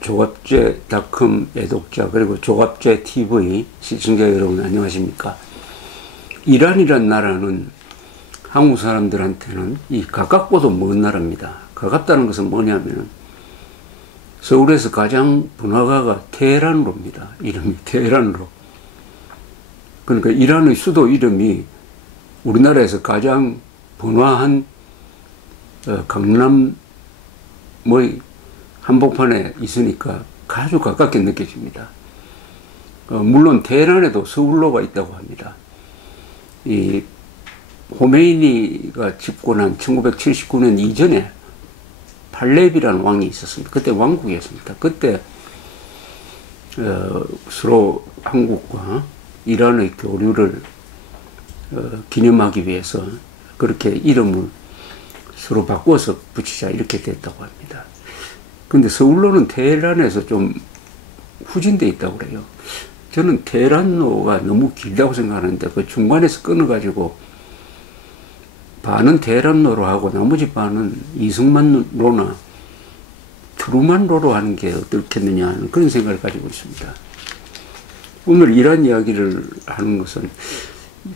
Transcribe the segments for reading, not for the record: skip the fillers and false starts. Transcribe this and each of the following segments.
조갑제닷컴 애독자 그리고 조갑제TV 시청자 여러분 안녕하십니까. 이란이란 나라는 한국 사람들한테는 이 가깝고도 먼 나라입니다. 가깝다는 것은 뭐냐면 서울에서 가장 번화가가 테헤란로입니다. 이름이 테헤란로. 그러니까 이란의 수도 이름이 우리나라에서 가장 번화한 강남의 한복판에 있으니까 아주 가깝게 느껴집니다. 물론 테헤란에도 서울로가 있다고 합니다. 이 호메이니가 집권한 1979년 이전에 팔레비라는 왕이 있었습니다. 그때 왕국이었습니다. 그때 서로 한국과 이란의 교류를 기념하기 위해서 그렇게 이름을 서로 바꿔서 붙이자 이렇게 됐다고 합니다. 근데 서울로는 테헤란에서 좀 후진돼 있다고 그래요. 저는 테헤란로가 너무 길다고 생각하는데 그 중간에서 끊어가지고 반은 테헤란로로 하고 나머지 반은 이승만로나 트루만로로 하는 게 어떻겠느냐 하는 그런 생각을 가지고 있습니다. 오늘 이란 이야기를 하는 것은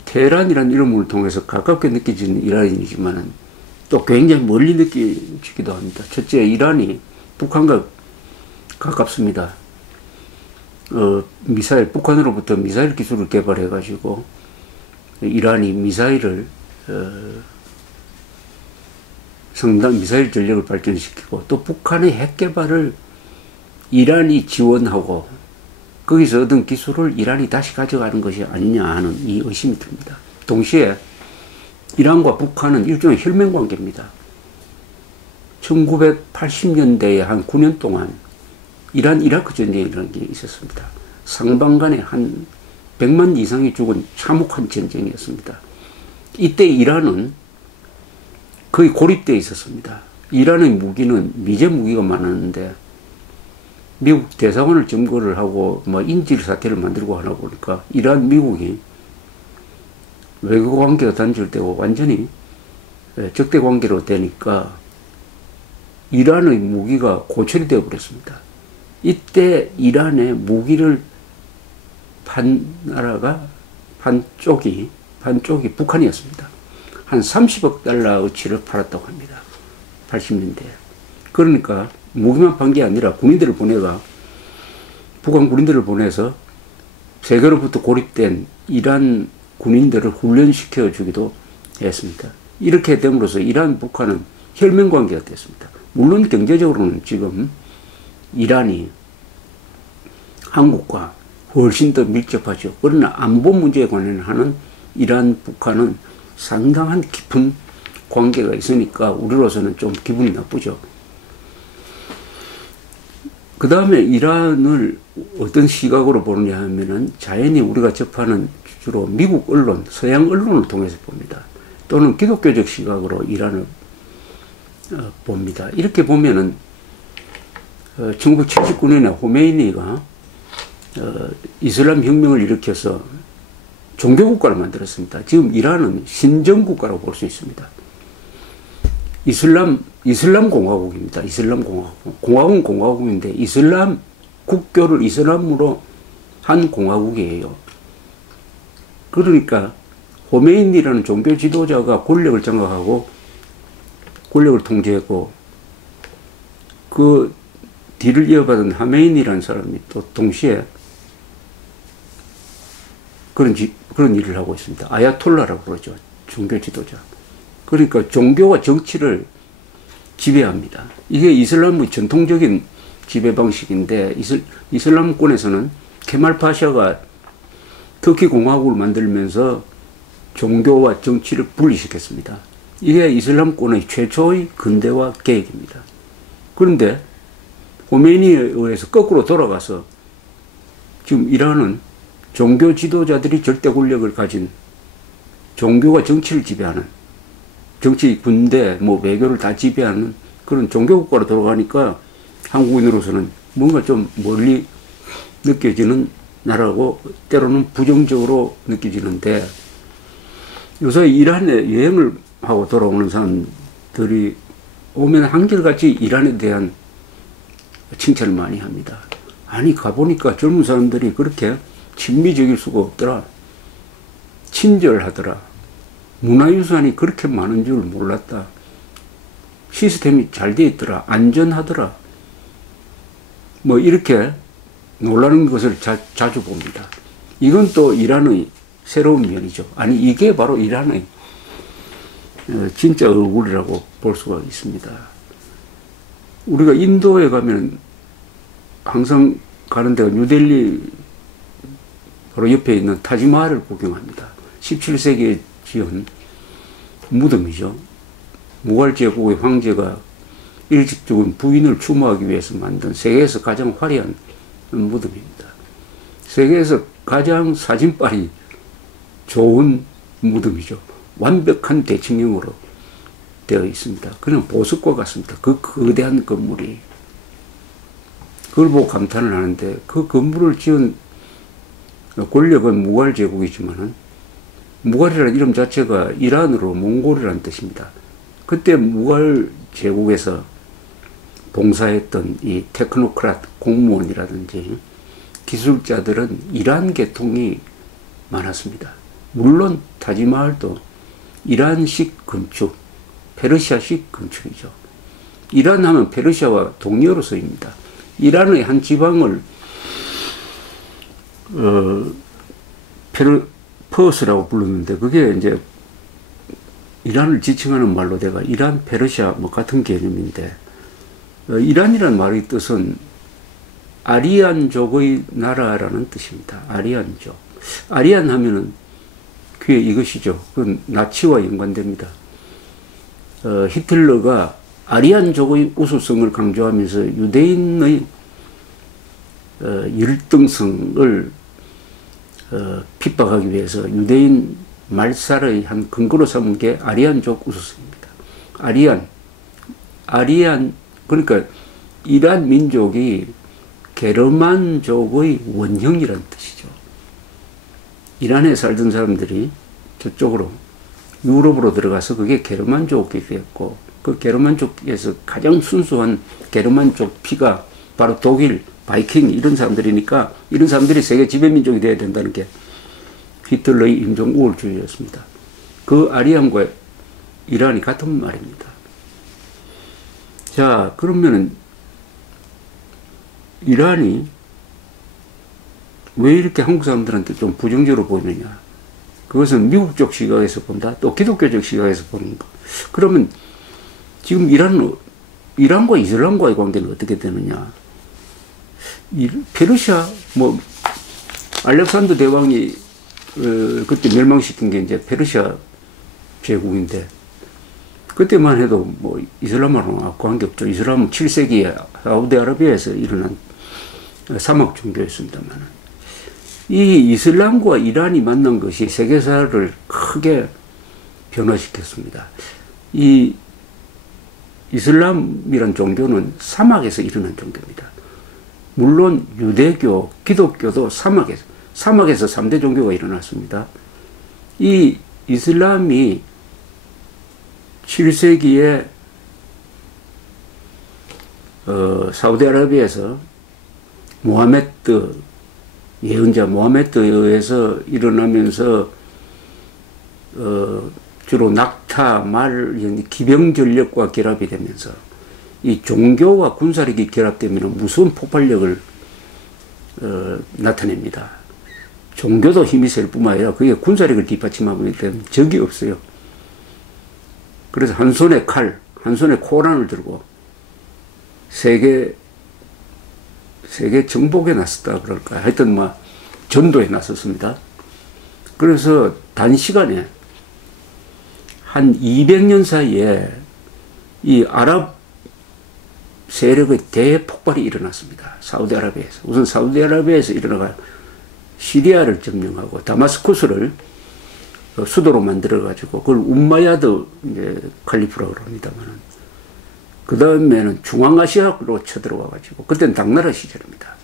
테헤란이라는 이름을 통해서 가깝게 느껴지는 이란이지만 또 굉장히 멀리 느껴지기도 합니다. 첫째, 이란이 북한과 가깝습니다. 북한으로부터 미사일 기술을 개발해가지고 이란이 미사일 전력을 발전시키고 또 북한의 핵 개발을 이란이 지원하고 거기서 얻은 기술을 이란이 다시 가져가는 것이 아니냐 하는 이 의심이 듭니다. 동시에 이란과 북한은 일종의 혈맹 관계입니다. 1980년대에 한 9년 동안 이란-이라크 전쟁이라는 게 있었습니다. 상방간에 한 100만 이상이 죽은 참혹한 전쟁이었습니다. 이때 이란은 거의 고립되어 있었습니다. 이란의 무기는 미제 무기가 많았는데 미국 대사관을 점거를 하고 인질 사태를 만들고 하다 보니까 이란 미국이 외교 관계가 단절되고 완전히 적대 관계로 되니까 이란의 무기가 고철이 되어 버렸습니다. 이때 이란의 무기를 판 나라가 반쪽이 북한이었습니다. 한 30억 달러어치를 팔았다고 합니다. 80년대에. 그러니까 무기만 판 게 아니라 북한 군인들을 보내서 세계로부터 고립된 이란 군인들을 훈련시켜 주기도 했습니다. 이렇게 됨으로써 이란, 북한은 혈맹 관계가 됐습니다. 물론 경제적으로는 지금 이란이 한국과 훨씬 더 밀접하죠. 그러나 안보 문제에 관련하는 이란, 북한은 상당한 깊은 관계가 있으니까 우리로서는 좀 기분이 나쁘죠. 그 다음에 이란을 어떤 시각으로 보느냐 하면은 자연히 우리가 접하는 주로 미국 언론, 서양 언론을 통해서 봅니다. 또는 기독교적 시각으로 이란을 봅니다. 이렇게 보면은 1979년에 호메이니가 이슬람 혁명을 일으켜서 종교국가를 만들었습니다. 지금 이란은 신정국가라고 볼 수 있습니다. 이슬람 공화국입니다. 이슬람 공화국. 공화국은 공화국인데 이슬람 국교를 이슬람으로 한 공화국이에요. 그러니까 호메이니라는 종교 지도자가 권력을 장악하고 권력을 통제했고 그 뒤를 이어받은 하메이니라는 사람이 또 동시에 그런 일을 하고 있습니다. 아야톨라라고 그러죠. 종교 지도자. 그러니까 종교와 정치를 지배합니다. 이게 이슬람의 전통적인 지배 방식인데 이슬람권에서는 케말 파샤가 터키 공화국을 만들면서 종교와 정치를 분리시켰습니다. 이게 이슬람권의 최초의 근대화 계획입니다. 그런데 호메이니에 의해서 거꾸로 돌아가서 지금 이란은 종교 지도자들이 절대 권력을 가진 종교가 정치를 지배하는 정치, 군대, 외교를 다 지배하는 그런 종교국가로 돌아가니까 한국인으로서는 뭔가 좀 멀리 느껴지는 나라고 때로는 부정적으로 느껴지는데 요새 이란에 여행을 하고 돌아오는 사람들이 오면 한결같이 이란에 대한 칭찬을 많이 합니다. 아니 가보니까 젊은 사람들이 그렇게 친미적일 수가 없더라. 친절하더라. 문화유산이 그렇게 많은 줄 몰랐다. 시스템이 잘 되어 있더라. 안전하더라. 뭐 이렇게 놀라는 것을 자주 봅니다. 이건 또 이란의 새로운 면이죠. 아니 이게 바로 이란의 진짜 얼굴이라고 볼 수가 있습니다. 우리가 인도에 가면 항상 가는 데가 뉴델리 바로 옆에 있는 타지마할을 구경합니다. 17세기에 지은 무덤이죠. 무갈 제국의 황제가 일찍 죽은 부인을 추모하기 위해서 만든 세계에서 가장 화려한 무덤입니다. 세계에서 가장 사진빨이 좋은 무덤이죠. 완벽한 대칭형으로 되어 있습니다. 그냥 보석과 같습니다. 그 거대한 건물이. 그걸 보고 감탄을 하는데 그 건물을 지은 권력은 무갈 제국이지만은 무갈이라는 이름 자체가 이란으로 몽골이라는 뜻입니다. 그때 무갈 제국에서 봉사했던 이 테크노크라트 공무원이라든지 기술자들은 이란 계통이 많았습니다. 물론 타지마할도 이란식 건축, 페르시아식 건축이죠. 이란 하면 페르시아와 동료로 쓰입니다. 이란의 한 지방을 퍼스라고 부르는데 그게 이제 이란을 지칭하는 말로 내가 이란, 페르시아 뭐 같은 개념인데 이란이라는 말의 뜻은 아리안족의 나라라는 뜻입니다. 아리안족. 아리안 하면은 그게 이것이죠. 그건 나치와 연관됩니다. 히틀러가 아리안족의 우수성을 강조하면서 유대인의 열등성을 핍박하기 위해서 유대인 말살의 한 근거로 삼은 게 아리안족 우수성입니다. 아리안 그러니까 이란 민족이 게르만족의 원형이라는 뜻이죠. 이란에 살던 사람들이 저쪽으로 유럽으로 들어가서 그게 게르만족이 되었고 그 게르만족에서 가장 순수한 게르만족 피가 바로 독일, 바이킹 이런 사람들이니까 이런 사람들이 세계 지배민족이 되어야 된다는 게 히틀러의 인종 우월주의였습니다. 그 아리안과 이란이 같은 말입니다. 자, 그러면은 이란이 왜 이렇게 한국 사람들한테 좀 부정적으로 보이느냐? 그것은 미국적 시각에서 본다. 또 기독교적 시각에서 보는 거. 그러면 지금 이란과 이슬람과의 관계는 어떻게 되느냐? 페르시아 뭐 알렉산더 대왕이 그때 멸망시킨 게 이제 페르시아 제국인데 그때만 해도 뭐 이슬람하고는 관계없죠. 이슬람은 7세기에 사우디아라비아에서 일어난 사막 종교였습니다만 이 이슬람과 이란이 만난 것이 세계사를 크게 변화시켰습니다. 이 이슬람이란 종교는 사막에서 일어난 종교입니다. 물론 유대교, 기독교도 사막에서 3대 종교가 일어났습니다. 이 이슬람이 7세기에 사우디아라비아에서 모하메드 예언자 모하메드에 의해서 일어나면서 주로 낙타, 말, 기병 전력과 결합이 되면서 이 종교와 군사력이 결합되면 무서운 폭발력을 나타냅니다. 종교도 힘이 셀 뿐만 아니라 그게 군사력을 뒷받침하기 때문에 적이 없어요. 그래서 한 손에 칼, 한 손에 코란을 들고 세계 정복에 나섰다 그럴까. 하여튼 뭐 전도에 나섰습니다. 그래서 단시간에 한 200년 사이에 이 아랍 세력의 대폭발이 일어났습니다. 사우디아라비아에서. 우선 사우디아라비아에서 일어나가 시리아를 점령하고 다마스쿠스를 수도로 만들어가지고 그걸 움마야드 이제 칼리프라고 합니다만은 그 다음에는 중앙아시아로 쳐들어와가지고 그때는 당나라 시절입니다.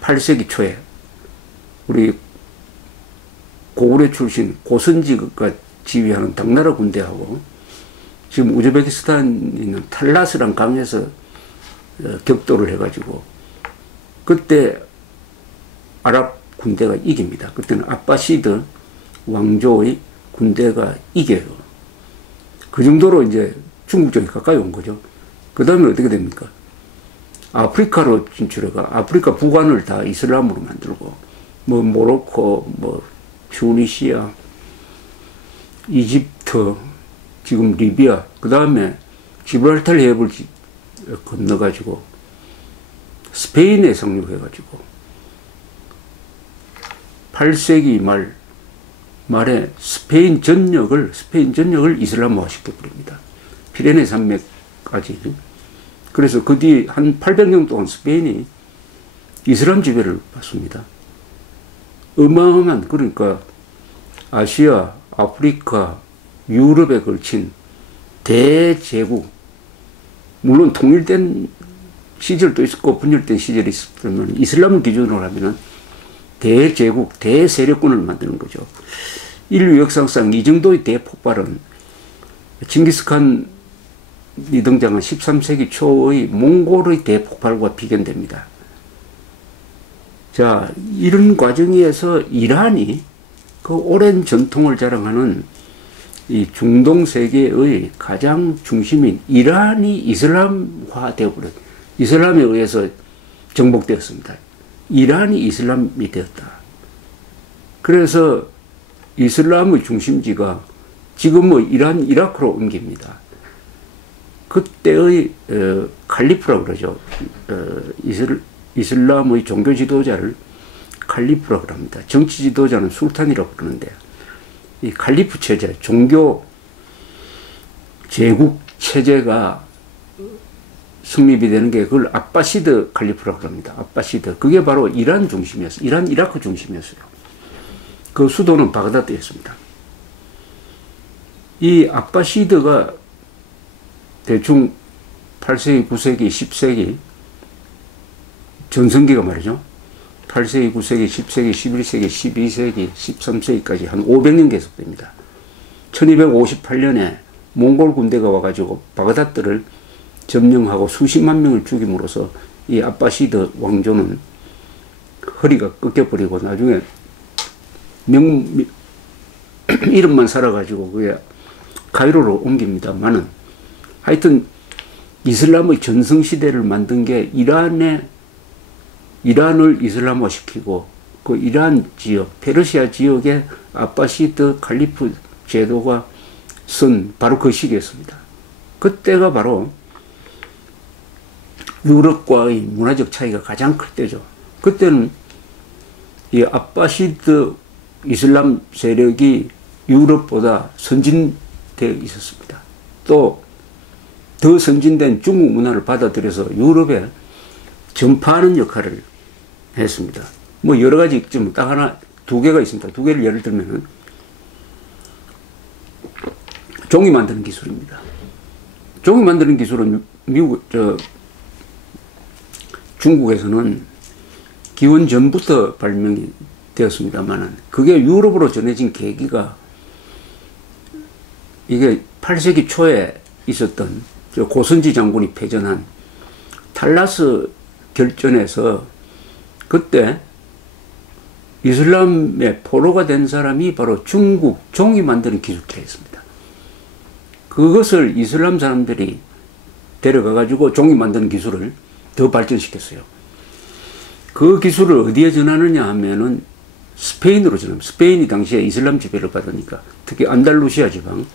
8세기 초에 우리 고구려 출신 고선지가 지휘하는 당나라 군대하고 지금 우즈베키스탄에 있는 탈라스란 강에서 격돌을 해가지고 그때 아랍 군대가 이깁니다. 그때는 아바시드 왕조의 군대가 이겨요. 그 정도로 이제 중국 쪽에 가까이 온 거죠. 그 다음에 어떻게 됩니까? 아프리카로 진출해가 아프리카 북안을 다 이슬람으로 만들고 뭐 모로코, 뭐 튜니시아, 이집트, 지금 리비아, 그 다음에 지브랄타르 해협을 건너가지고 스페인에 상륙해가지고 8세기 말에 스페인 전역을 이슬람화 시켜버립니다. 피레네 산맥까지. 그래서 그 뒤 한 800년 동안 스페인이 이슬람 지배를 받습니다. 어마어마한, 그러니까 아시아, 아프리카, 유럽에 걸친 대제국, 물론 통일된 시절도 있었고 분열된 시절이 있었다면 이슬람을 기준으로 하면은 대제국, 대세력군을 만드는 거죠. 인류 역사상 이 정도의 대폭발은 징기스칸이 등장한 13세기 초의 몽골의 대폭발과 비견됩니다. 자, 이런 과정에서 이란이 그 오랜 전통을 자랑하는 이 중동 세계의 가장 중심인 이란이 이슬람화 되어버렸, 이슬람에 의해서 정복되었습니다. 이란이 이슬람이 되었다. 그래서 이슬람의 중심지가 지금은 이란, 이라크로 옮깁니다. 그때의 칼리프라고 그러죠. 이슬람의 종교 지도자를 칼리프라고 합니다. 정치 지도자는 술탄이라고 그러는데, 이 칼리프 체제, 종교 제국 체제가 성립이 되는 게 그걸 아바시드 칼리프라고 합니다. 아바시드. 그게 바로 이란 중심이었어요. 이란, 이라크 중심이었어요. 그 수도는 바그다드였습니다. 이 아바시드가 대충 8세기, 9세기, 10세기 전성기가 말이죠. 8세기, 9세기, 10세기, 11세기, 12세기, 13세기까지 한 500년 계속됩니다. 1258년에 몽골 군대가 와가지고 바그다드를 점령하고 수십만 명을 죽임으로써 이 아바시드 왕조는 허리가 꺾여버리고 나중에 이름만 살아가지고 그게 카이로로 옮깁니다만은 하여튼 이슬람의 전성시대를 만든 게 이란을 이슬람화 시키고 그 이란 지역, 페르시아 지역에 아바시드 칼리프 제도가 쓴 바로 그 시기였습니다. 그때가 바로 유럽과의 문화적 차이가 가장 클 때죠. 그때는 이 아바시드 이슬람 세력이 유럽보다 선진되어 있었습니다. 또 더 선진된 중국 문화를 받아들여서 유럽에 전파하는 역할을 했습니다. 뭐 여러 가지 좀 딱 하나, 두 개가 있습니다. 두 개를 예를 들면은 종이 만드는 기술입니다. 종이 만드는 기술은 중국에서는 기원 전부터 발명이 되었습니다만 그게 유럽으로 전해진 계기가 이게 8세기 초에 있었던 고선지 장군이 패전한 탈라스 결전에서 그때 이슬람의 포로가 된 사람이 바로 중국 종이 만드는 기술자였습니다. 그것을 이슬람 사람들이 데려가가지고 종이 만드는 기술을 더 발전시켰어요. 그 기술을 어디에 전하느냐 하면은 스페인으로 전합니다. 스페인이 당시에 이슬람 지배를 받으니까 특히 안달루시아 지방,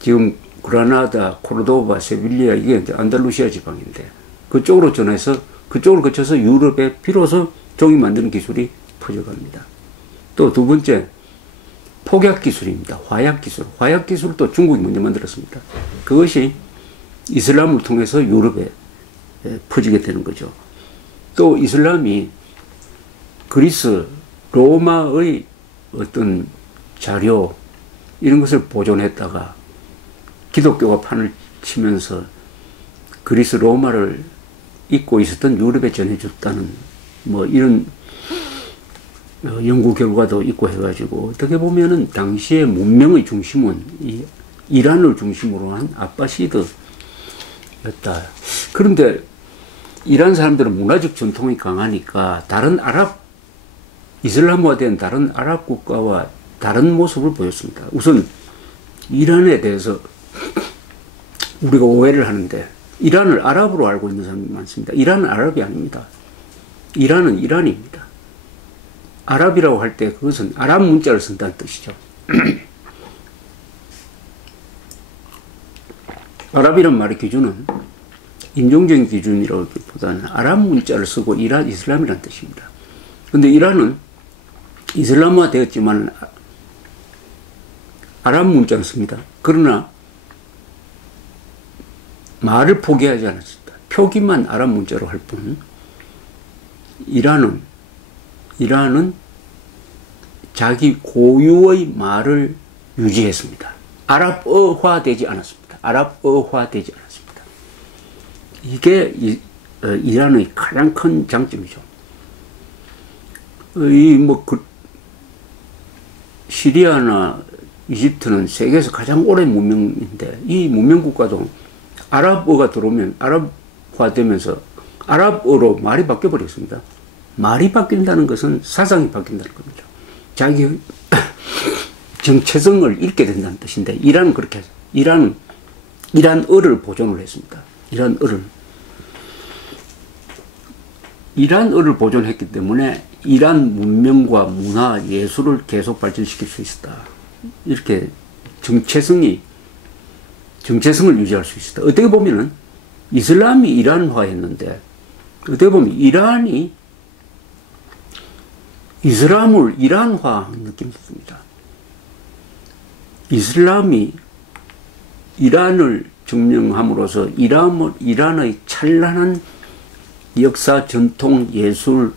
지금 그라나다, 코르도바, 세빌리아 이게 안달루시아 지방인데 그쪽으로 전해서 그쪽으로 거쳐서 유럽에 비로소 종이 만드는 기술이 퍼져갑니다. 또 두 번째 폭약 기술입니다. 화약 기술. 화약 기술도 중국이 먼저 만들었습니다. 그것이 이슬람을 통해서 유럽에 퍼지게 되는 거죠. 또 이슬람이 그리스, 로마의 어떤 자료 이런 것을 보존했다가 기독교가 판을 치면서 그리스, 로마를 잊고 있었던 유럽에 전해줬다는 뭐 이런 연구 결과도 있고 해가지고 어떻게 보면은 당시의 문명의 중심은 이 이란을 중심으로 한 아바시드 그런데 이란 사람들은 문화적 전통이 강하니까 다른 이슬람화된 다른 아랍 국가와 다른 모습을 보였습니다. 우선 이란에 대해서 우리가 오해를 하는데 이란을 아랍으로 알고 있는 사람이 많습니다. 이란은 아랍이 아닙니다. 이란은 이란입니다. 아랍이라고 할 때 그것은 아랍 문자를 쓴다는 뜻이죠. 아랍이란 말의 기준은 인종적인 기준이라기보다는 아랍 문자를 쓰고 이란 이슬람이라는 뜻입니다. 그런데 이란은 이슬람화 되었지만 아랍 문자를 씁니다. 그러나 말을 포기하지 않았습니다. 표기만 아랍 문자로 할 뿐 이란은 자기 고유의 말을 유지했습니다. 아랍어화되지 않았습니다. 아랍어화되지 않았습니다. 이게 이란의 가장 큰 장점이죠. 시리아나 이집트는 세계에서 가장 오랜 문명인데 이 문명 국가도 아랍어가 들어오면 아랍화되면서 아랍어로 말이 바뀌어버렸습니다. 말이 바뀐다는 것은 사상이 바뀐다는 겁니다. 자기 정체성을 잃게 된다는 뜻인데 이란은 그렇게 해서 이란어를 보존을 했습니다. 이란어를 보존했기 때문에 이란 문명과 문화, 예술을 계속 발전시킬 수 있었다. 이렇게 정체성을 유지할 수 있었다. 어떻게 보면은 이슬람이 이란화했는데 어떻게 보면 이란이 이슬람을 이란화한 느낌이 듭니다. 이슬람이 이란을 증명함으로써 이란의 찬란한 역사, 전통, 예술,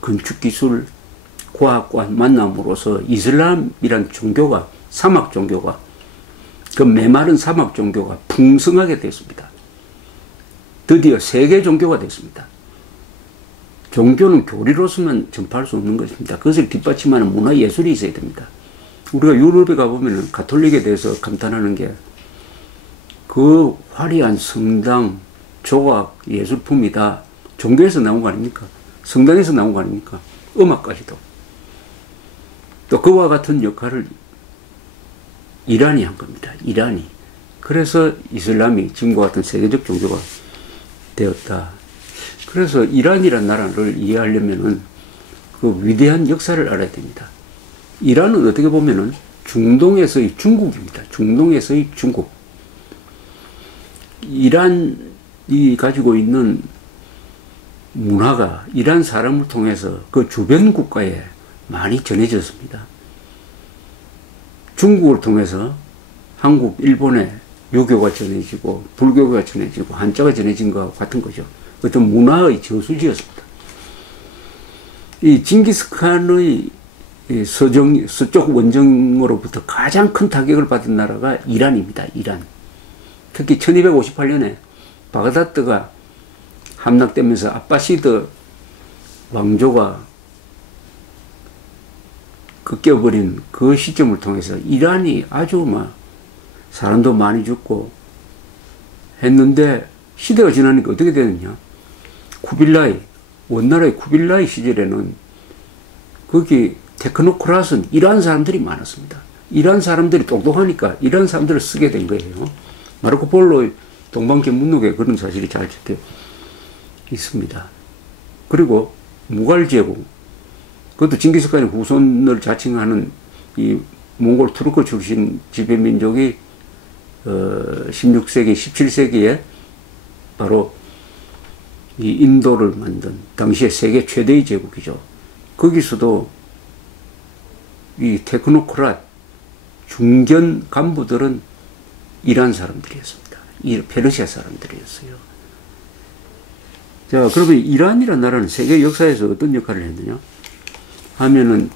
건축기술, 과학과 만남으로써 이슬람이란 종교가, 사막 종교가, 그 메마른 사막 종교가 풍성하게 됐습니다. 드디어 세계 종교가 됐습니다. 종교는 교리로서만 전파할 수 없는 것입니다. 그것을 뒷받침하는 문화예술이 있어야 됩니다. 우리가 유럽에 가보면 가톨릭에 대해서 감탄하는 게 그 화려한 성당, 조각, 예술품이다. 종교에서 나온 거 아닙니까? 성당에서 나온 거 아닙니까? 음악까지도. 또 그와 같은 역할을 이란이 한 겁니다. 이란이. 그래서 이슬람이 지금과 같은 세계적 종교가 되었다. 그래서 이란이라는 나라를 이해하려면은 그 위대한 역사를 알아야 됩니다. 이란은 어떻게 보면은 중동에서의 중국입니다. 중동에서의 중국. 이란이 가지고 있는 문화가 이란 사람을 통해서 그 주변 국가에 많이 전해졌습니다. 중국을 통해서 한국, 일본에 유교가 전해지고 불교가 전해지고 한자가 전해진 것과 같은 거죠. 어떤 문화의 저수지였습니다. 이 징기스칸의 서쪽 원정으로부터 가장 큰 타격을 받은 나라가 이란입니다. 이란. 특히 1258년에 바그다드가 함락되면서 아바시드 왕조가 꺾여버린 그 시점을 통해서 이란이 아주 사람도 많이 죽고 했는데 시대가 지나니까 어떻게 되느냐. 원나라의 쿠빌라이 시절에는 거기 테크노크라스는 이란 사람들이 많았습니다. 이란 사람들이 똑똑하니까 이란 사람들을 쓰게 된 거예요. 마르코 폴로의 동방견문록에 그런 사실이 잘 적혀 있습니다. 그리고 무갈 제국, 그것도 징기스칸의 후손을 자칭하는 이 몽골 투르크 출신 지배민족이 16세기, 17세기에 바로 이 인도를 만든 당시의 세계 최대의 제국이죠. 거기서도 이 테크노크랏 중견 간부들은 이란 사람들이었습니다. 페르시아 사람들이었어요. 자, 그러면 이란이라는 나라는 세계 역사에서 어떤 역할을 했느냐 하면은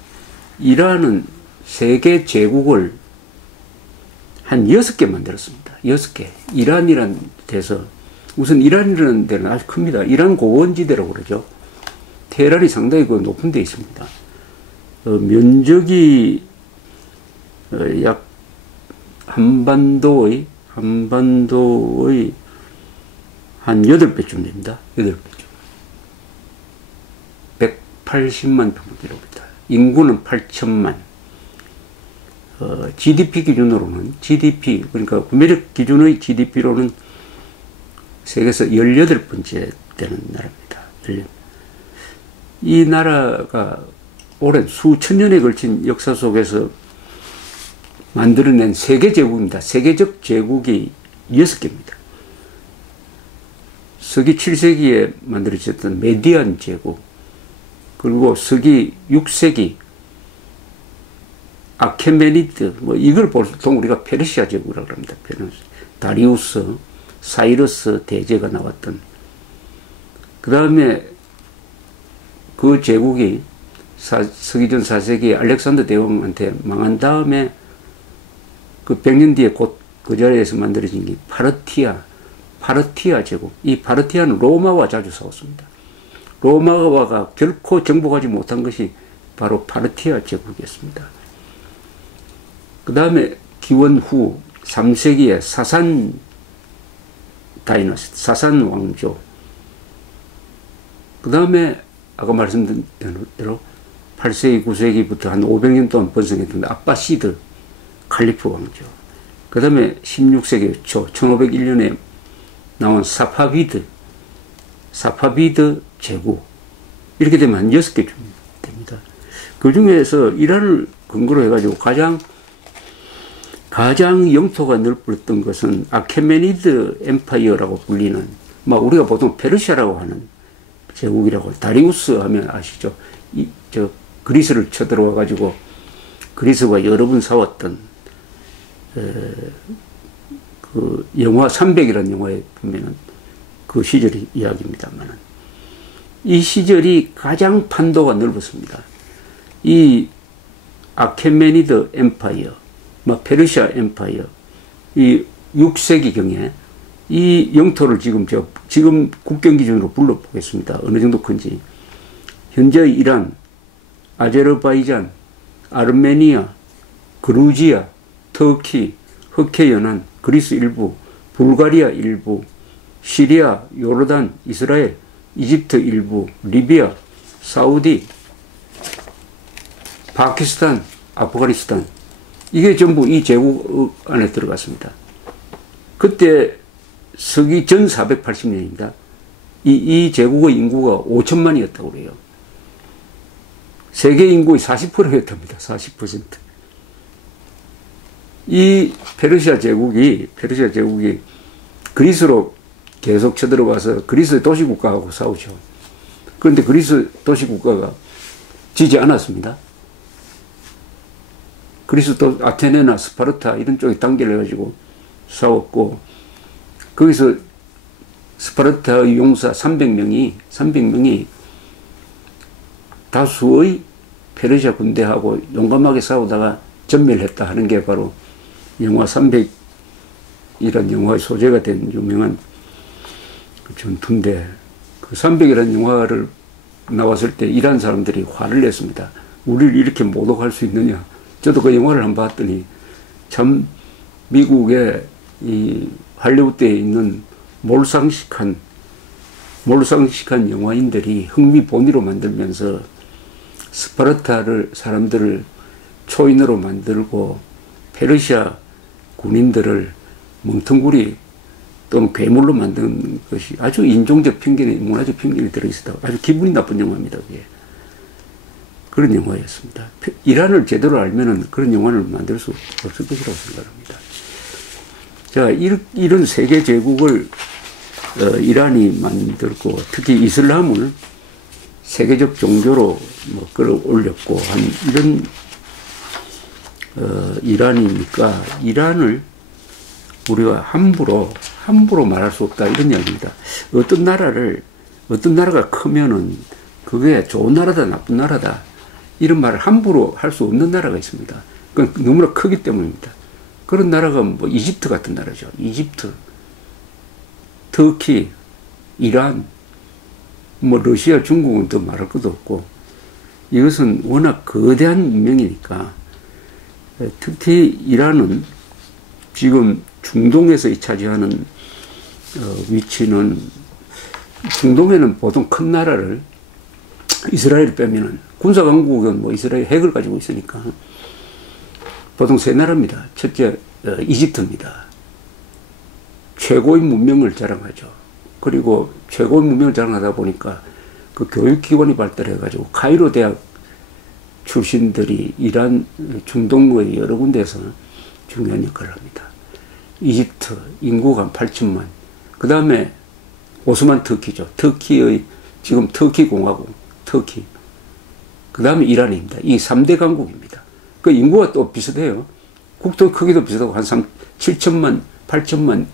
이란은 세계 제국을 한 6개 만들었습니다. 6개. 이란이라는 데서 우선 이란이라는 데는 아주 큽니다. 이란 고원지대라고 그러죠. 테헤란이 상당히 그 높은 데 있습니다. 면적이 약 한반도의 한 8배쯤 됩니다. 8배쯤. 180만 평방킬로미터. 인구는 8천만. GDP 기준으로는, GDP, 그러니까 구매력 기준의 GDP로는 세계에서 18번째 되는 나라입니다. 이 나라가 오랜 수천 년에 걸친 역사 속에서 만들어낸 세계제국입니다. 세계적 제국이 6개입니다. 서기 7세기에 만들어졌던 메디안 제국, 그리고 서기 6세기 아케메니드, 이걸 보통 우리가 페르시아 제국이라고 합니다. 다리우스, 사이러스 대제가 나왔던. 그 다음에 그 제국이 서기전 4세기 알렉산더 대왕한테 망한 다음에 그 100년 뒤에 곧 그 자리에서 만들어진 게 파르티아 제국. 이 파르티아는 로마와 자주 싸웠습니다. 로마가 결코 정복하지 못한 것이 바로 파르티아 제국이었습니다. 그 다음에 기원 후 3세기에 사산 다이너스티, 사산 왕조. 그 다음에 아까 말씀드린 대로 8세기, 9세기부터 한 500년 동안 번성했던 아빠시드 칼리프 왕조. 그 다음에 16세기 초 1501년에 나온 사파비드 제국. 이렇게 되면 한 6개 됩니다. 그 중에서 이란을 근거로 해가지고 가장 영토가 넓었던 것은 아케메니드 엠파이어라고 불리는, 우리가 보통 페르시아라고 하는 제국이라고, 다리우스 하면 아시죠? 그리스를 쳐들어와가지고 그리스와 여러 번 싸웠던, 그 영화 300이라는 영화에 보면은 그 시절의 이야기입니다만은, 이 시절이 가장 판도가 넓었습니다. 이 아케메니드 엠파이어, 페르시아 엠파이어, 이 6세기경에 이 영토를 지금 국경 기준으로 불러보겠습니다. 어느 정도 큰지. 현재의 이란, 아제르바이잔, 아르메니아, 그루지아, 터키, 흑해 연안, 그리스 일부, 불가리아 일부, 시리아, 요르단, 이스라엘, 이집트 일부, 리비아, 사우디, 파키스탄, 아프가니스탄, 이게 전부 이 제국 안에 들어갔습니다. 그때 서기 전 480년입니다. 이 제국의 인구가 5천만이었다고 그래요. 세계 인구의 40%였답니다. 40%. 이 페르시아 제국이 그리스로 계속 쳐들어가서 그리스 도시국가하고 싸우죠. 그런데 그리스 도시국가가 지지 않았습니다. 그리스 또 아테네나 스파르타 이런 쪽에 단결해 가지고 싸웠고, 거기서 스파르타의 용사 300명이 다수의 페르시아 군대하고 용감하게 싸우다가 전멸했다 하는 게 바로 영화 300이란 영화의 소재가 된 유명한 전투인데, 그 300이라는 영화를 나왔을 때 이란 사람들이 화를 냈습니다. 우리를 이렇게 모독할 수 있느냐. 저도 그 영화를 한번 봤더니 참 미국의 이 할리우드에 있는 몰상식한 영화인들이 흥미본위로 만들면서 스파르타를 사람들을 초인으로 만들고 페르시아 군인들을 멍텅구리 또는 괴물로 만든 것이 아주 인종적 편견이, 문화적 편견이 들어있었다고, 아주 기분이 나쁜 영화입니다. 그게. 그런 영화였습니다. 이란을 제대로 알면은 그런 영화를 만들 수 없을 것이라고 생각합니다. 자, 이런 세계 제국을 이란이 만들고, 특히 이슬람을 세계적 종교로 끌어올렸고 한 이런 이란이니까, 이란을 우리가 함부로 말할 수 없다, 이런 이야기입니다. 어떤 나라가 크면은 그게 좋은 나라다, 나쁜 나라다, 이런 말을 함부로 할 수 없는 나라가 있습니다. 그건 너무나 크기 때문입니다. 그런 나라가 이집트 같은 나라죠. 이집트, 터키, 이란, 러시아, 중국은 더 말할 것도 없고, 이것은 워낙 거대한 문명이니까. 특히 이란은 지금 중동에서 차지하는 위치는 중동에는 보통 큰 나라를 이스라엘을 빼면은 군사강국은 뭐 이스라엘 핵을 가지고 있으니까 보통 세 나라입니다. 첫째 이집트입니다. 최고의 문명을 자랑하죠. 그리고 최고의 문명을 자랑하다 보니까 그 교육기관이 발달해가지고 카이로 대학 출신들이 이란 중동의 여러 군데에서 중요한 역할을 합니다. 이집트 인구가 한 8천만. 그 다음에 오스만 터키죠. 터키의 지금 터키 공화국, 터키. 그 다음에 이란입니다. 이 3대 강국입니다. 그 인구가 또 비슷해요. 국토 크기도 비슷하고 한 7천만, 8천만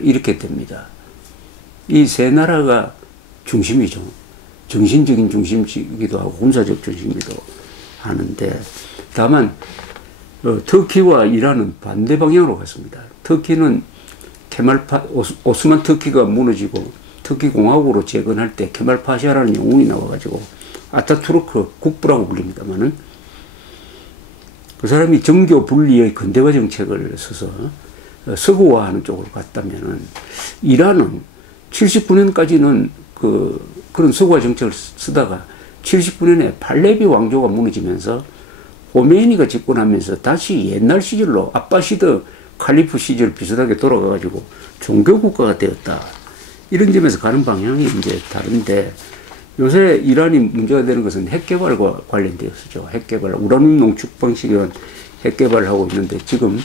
이렇게 됩니다. 이 세 나라가 중심이죠. 정신적인 중심이기도 하고 군사적 중심이기도 하는데 다만 터키와 이란은 반대 방향으로 갔습니다. 터키는 오스만 터키가 무너지고 터키 공화국으로 재건할 때 케말 파샤라는 영웅이 나와가지고 아타투르크 국부라고 불립니다만은 그 사람이 정교 분리의 근대화 정책을 써서 서구화하는 쪽으로 갔다면은 이란은 79년까지는 그런 서구화 정책을 쓰다가 79년에 팔레비 왕조가 무너지면서 호메이니가 집권하면서 다시 옛날 시절로 아바시드 칼리프 시절 비슷하게 돌아가가지고 종교국가가 되었다. 이런 점에서 가는 방향이 이제 다른데 요새 이란이 문제가 되는 것은 핵개발과 관련되었죠. 핵개발, 우라늄 농축 방식의 핵개발을 하고 있는데 지금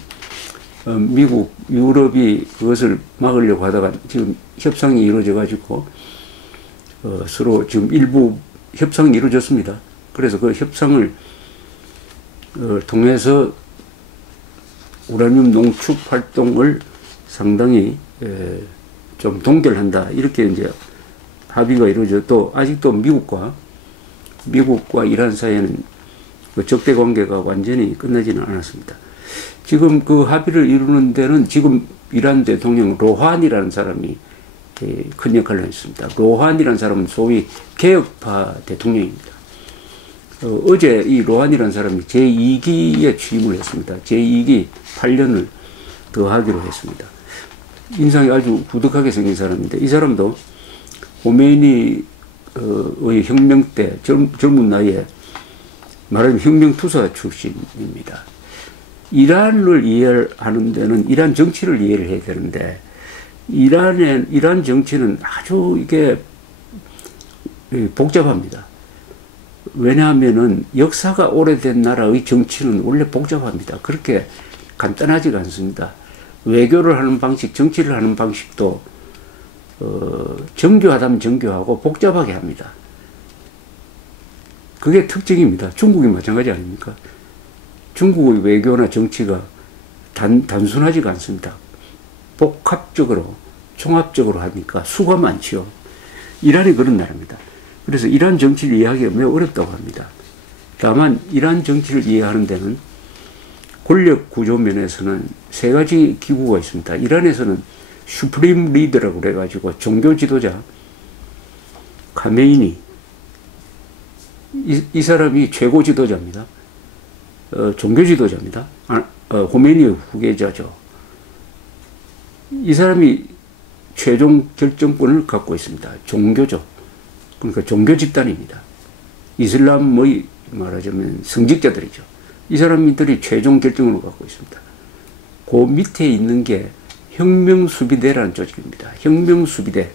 미국, 유럽이 그것을 막으려고 하다가 지금 협상이 이루어져가지고 서로 지금 일부 협상이 이루어졌습니다. 그래서 그 협상을 통해서 우라늄 농축 활동을 상당히 좀 동결한다. 이렇게 이제 합의가 이루어져 또 아직도 미국과 이란 사이에는 그 적대 관계가 완전히 끝나지는 않았습니다. 지금 그 합의를 이루는 데는 지금 이란 대통령 로한이라는 사람이 큰 역할을 했습니다. 로한이라는 사람은 소위 개혁파 대통령입니다. 어제 이 로한이라는 사람이 제2기에 취임을 했습니다. 제2기 8년을 더 하기로 했습니다. 인상이 아주 부득하게 생긴 사람인데 이 사람도 호메이니의 혁명 때 젊은 나이에 말하자면 혁명투사 출신입니다. 이란을 이해하는 데는 이란 정치를 이해를 해야 되는데 이란 정치는 아주 이게 복잡합니다. 왜냐하면은 역사가 오래된 나라의 정치는 원래 복잡합니다. 그렇게 간단하지가 않습니다. 외교를 하는 방식, 정치를 하는 방식도 정교하다면 정교하고 복잡하게 합니다. 그게 특징입니다. 중국이 마찬가지 아닙니까? 중국의 외교나 정치가 단순하지가 않습니다. 복합적으로, 종합적으로 하니까 수가 많지요. 이란이 그런 나라입니다. 그래서 이란 정치를 이해하기가 매우 어렵다고 합니다. 다만 이란 정치를 이해하는 데는 권력 구조 면에서는 세 가지 기구가 있습니다. 이란에서는 슈프림 리더라고 그래가지고 종교 지도자 카메이니 이 사람이 최고 지도자입니다. 종교 지도자입니다. 호메니의 후계자죠. 이 사람이 최종 결정권을 갖고 있습니다. 종교죠. 그러니까 종교 집단입니다. 이슬람의 말하자면 성직자들이죠. 이 사람들이 최종 결정을 갖고 있습니다. 그 밑에 있는 게 혁명수비대라는 조직입니다. 혁명수비대.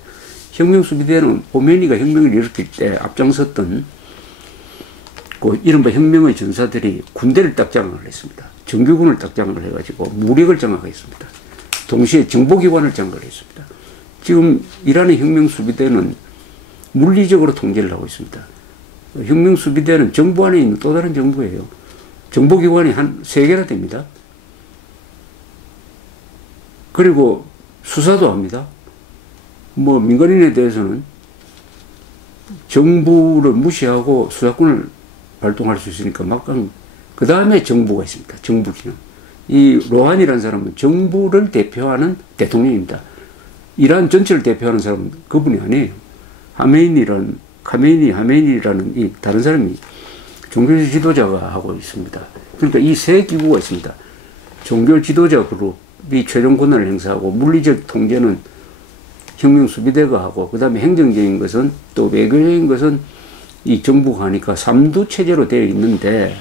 혁명수비대는 호메니가 혁명을 일으킬 때 앞장섰던 그 이른바 혁명의 전사들이 군대를 딱 장악을 했습니다. 정규군을 딱 장악을 해가지고 무력을 장악했습니다. 동시에 정보기관을 장악을 했습니다. 지금 이란의 혁명수비대는 물리적으로 통제를 하고 있습니다. 혁명수비대는 정부 안에 있는 또 다른 정부예요. 정보기관이 한 3개나 됩니다. 그리고 수사도 합니다. 뭐 민간인에 대해서는 정부를 무시하고 수사권을 발동할 수 있으니까 막강. 그 다음에 정부가 있습니다. 정부 기능. 이 로한이라는 사람은 정부를 대표하는 대통령입니다. 이란 전체를 대표하는 사람은 그분이 아니에요. 하메이니라는 이 다른 사람이 종교 지도자가 하고 있습니다. 그러니까 이 세 기구가 있습니다. 종교 지도자 그룹이 최종 권한을 행사하고 물리적 통제는 혁명수비대가 하고, 그 다음에 행정적인 것은, 또 외교적인 것은 이 정부가 하니까 삼두체제로 되어 있는데,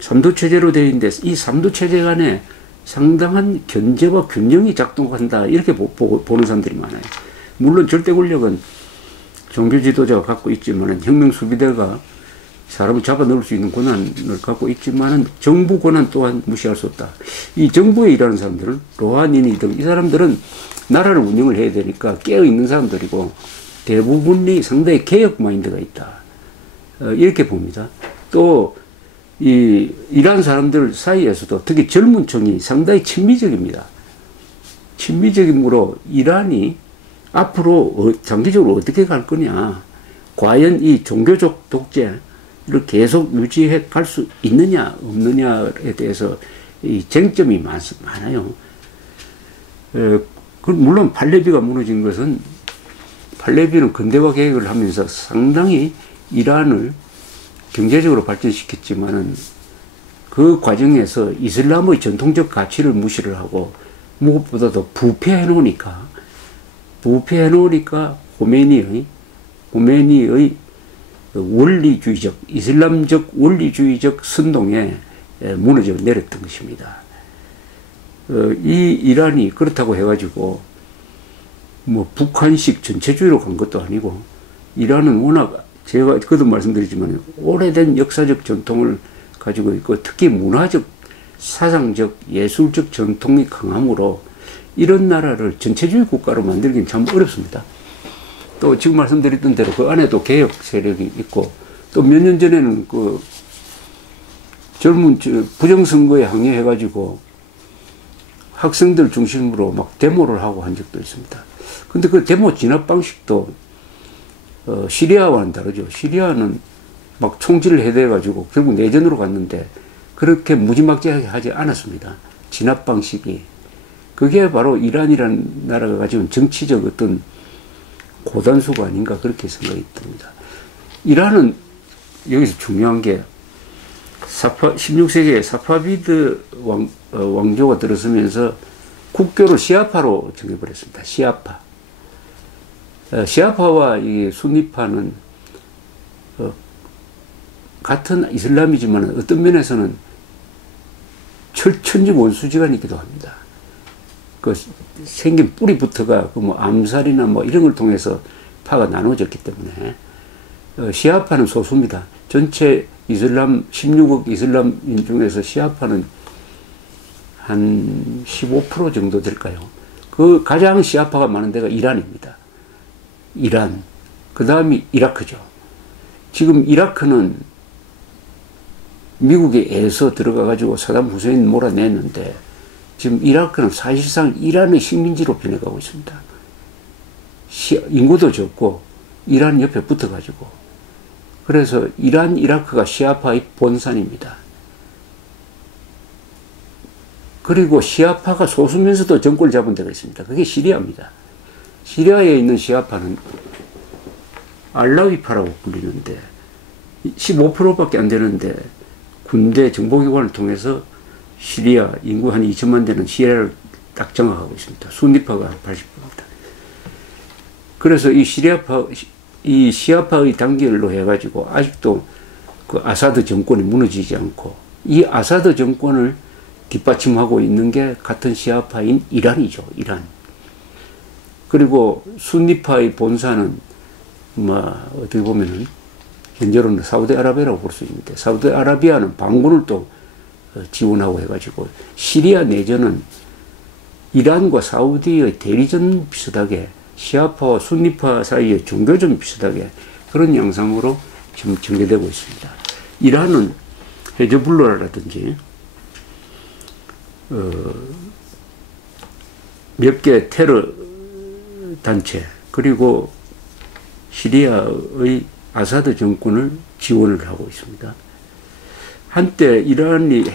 삼두체제로 되어 있는데, 이 삼두체제 간에 상당한 견제와 균형이 작동한다, 이렇게 보는 사람들이 많아요. 물론 절대 권력은 종교 지도자가 갖고 있지만, 혁명수비대가 사람을 잡아 넣을 수 있는 권한을 갖고 있지만, 정부 권한 또한 무시할 수 없다. 이 정부에 일하는 사람들은, 로하니니 등 이 사람들은 나라를 운영을 해야 되니까 깨어있는 사람들이고, 대부분이 상당히 개혁 마인드가 있다, 이렇게 봅니다. 또 일하는 사람들 사이에서도 특히 젊은 층이 상당히 친미적입니다. 친미적이므로 이란이 앞으로 장기적으로 어떻게 갈 거냐, 과연 이 종교적 독재를 계속 유지해 갈 수 있느냐 없느냐에 대해서 이 쟁점이 많아요. 물론 팔레비가 무너진 것은, 팔레비는 근대화 계획을 하면서 상당히 이란을 경제적으로 발전시켰지만은, 그 과정에서 이슬람의 전통적 가치를 무시를 하고, 무엇보다도 부패해 놓으니까 호메니의 원리주의적, 이슬람적 원리주의적 선동에 무너져 내렸던 것입니다. 이 이란이 그렇다고 해가지고 뭐 북한식 전체주의로 간 것도 아니고, 이란은 워낙 제가 그도 말씀드리지만 오래된 역사적 전통을 가지고 있고, 특히 문화적, 사상적, 예술적 전통이 강함으로 이런 나라를 전체주의 국가로 만들기는 참 어렵습니다. 또 지금 말씀드렸던 대로 그 안에도 개혁 세력이 있고, 또 몇 년 전에는 그 젊은 부정선거에 항의해가지고 학생들 중심으로 막 데모를 하고 한 적도 있습니다. 근데 그 데모 진압 방식도 시리아와는 다르죠. 시리아는 막 총질을 해대가지고 결국 내전으로 갔는데, 그렇게 무지막지하게 하지 않았습니다. 진압 방식이. 그게 바로 이란이라는 나라가 가지고 있는 정치적 어떤 고단수가 아닌가, 그렇게 생각이 듭니다. 이란은 여기서 중요한 게, 16세기에 사파비드 왕조가 들어서면서 국교를 시아파로 정해버렸습니다. 시아파. 시아파와 이 순니파는 같은 이슬람이지만 어떤 면에서는 천지 원수지간이기도 합니다. 그 생긴 뿌리부터가 그 뭐 암살이나 뭐 이런 걸 통해서 파가 나눠졌기 때문에, 시아파는 소수입니다. 전체 이슬람 16억 이슬람인 중에서 시아파는 한 15% 정도 될까요? 그 가장 시아파가 많은 데가 이란입니다. 이란. 그 다음이 이라크죠. 지금 이라크는 미국에 애서 들어가가지고 사담 후세인 몰아냈는데, 지금 이라크는 사실상 이란의 식민지로 변해가고 있습니다. 인구도 적고 이란 옆에 붙어가지고. 그래서 이란, 이라크가 시아파의 본산입니다. 그리고 시아파가 소수면서도 정권을 잡은 데가 있습니다. 그게 시리아입니다. 시리아에 있는 시아파는 알라위파라고 불리는데 15%밖에 안 되는데, 군대 정보기관을 통해서 시리아 인구 한 2천만 되는 시리아를 딱 장악하고 있습니다. 순니파가 80%입니다. 그래서 이 시아파의 단결로 해가지고 아직도 그 아사드 정권이 무너지지 않고, 이 아사드 정권을 뒷받침하고 있는 게 같은 시아파인 이란이죠. 이란. 그리고 순니파의 본사는 뭐 어떻게 보면은 현재로는 사우디아라비아라고 볼 수 있는데, 사우디아라비아는 반군을 또 지원하고 해가지고 시리아 내전은 이란과 사우디의 대리전 비슷하게, 시아파와 순니파 사이의 종교전 비슷하게 그런 양상으로 지금 전개되고 있습니다. 이란은 헤즈볼라라든지 몇 개 테러 단체, 그리고 시리아의 아사드 정권을 지원을 하고 있습니다. 한때 이란이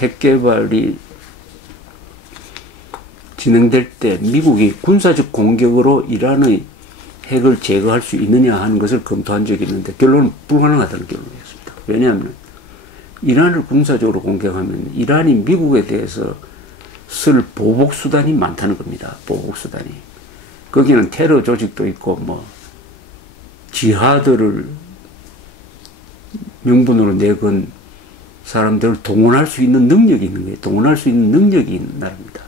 핵개발이 진행될 때 미국이 군사적 공격으로 이란의 핵을 제거할 수 있느냐 하는 것을 검토한 적이 있는데, 결론은 불가능하다는 결론이었습니다. 왜냐하면 이란을 군사적으로 공격하면 이란이 미국에 대해서 쓸 보복수단이 많다는 겁니다. 보복수단이. 거기는 테러 조직도 있고, 뭐, 지하들을 명분으로 내건 사람들을 동원할 수 있는 능력이 있는 거예요. 동원할 수 있는 능력이 있는 나라입니다.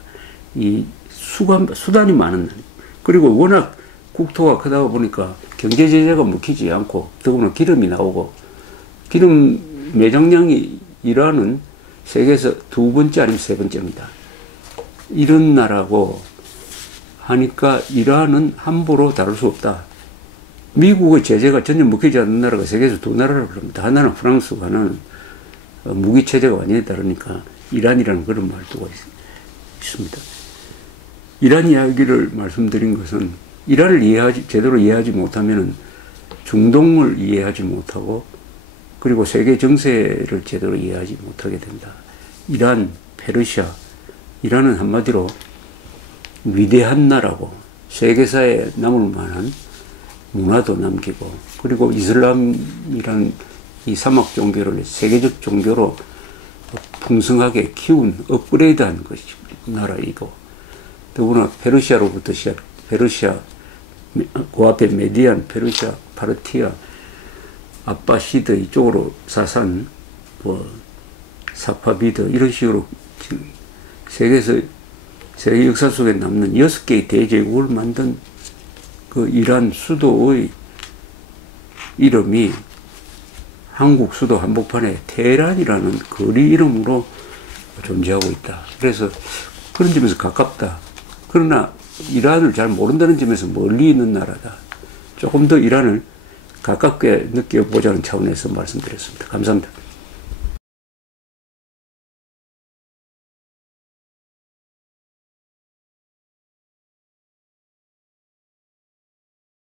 이 수단이 많은 나라. 그리고 워낙 국토가 크다 보니까 경제 제재가 먹히지 않고, 더구나 기름이 나오고, 기름 매장량이 이란은 세계에서 두 번째 아니면 세 번째입니다. 이런 나라고 하니까 이란은 함부로 다룰 수 없다. 미국의 제재가 전혀 먹히지 않는 나라가 세계에서 두 나라라고 합니다. 하나는 프랑스고 하나는 무기 체제가 완전히 다르니까 이란이라는 그런 말도가 있습니다. 이란 이야기를 말씀드린 것은 이란을 제대로 이해하지 못하면 중동을 이해하지 못하고 그리고 세계 정세를 제대로 이해하지 못하게 된다. 이란, 페르시아, 이란은 한마디로 위대한 나라고 세계사에 남을 만한 문화도 남기고 그리고 이슬람이란 이 사막 종교를 세계적 종교로 풍성하게 키운 업그레이드한 것이 나라이고 더구나 페르시아로부터 페르시아 그 앞에 메디안, 페르시아, 파르티아, 아빠시드 이쪽으로 사산, 뭐 사파비드 이런 식으로 세계에서 세계 역사 속에 남는 6개의 대제국을 만든 그 이란 수도의 이름이 한국 수도 한복판에 테헤란이라는 거리 이름으로 존재하고 있다. 그래서 그런 점에서 가깝다. 그러나 이란을 잘 모른다는 점에서 멀리 있는 나라다. 조금 더 이란을 가깝게 느껴보자는 차원에서 말씀드렸습니다. 감사합니다.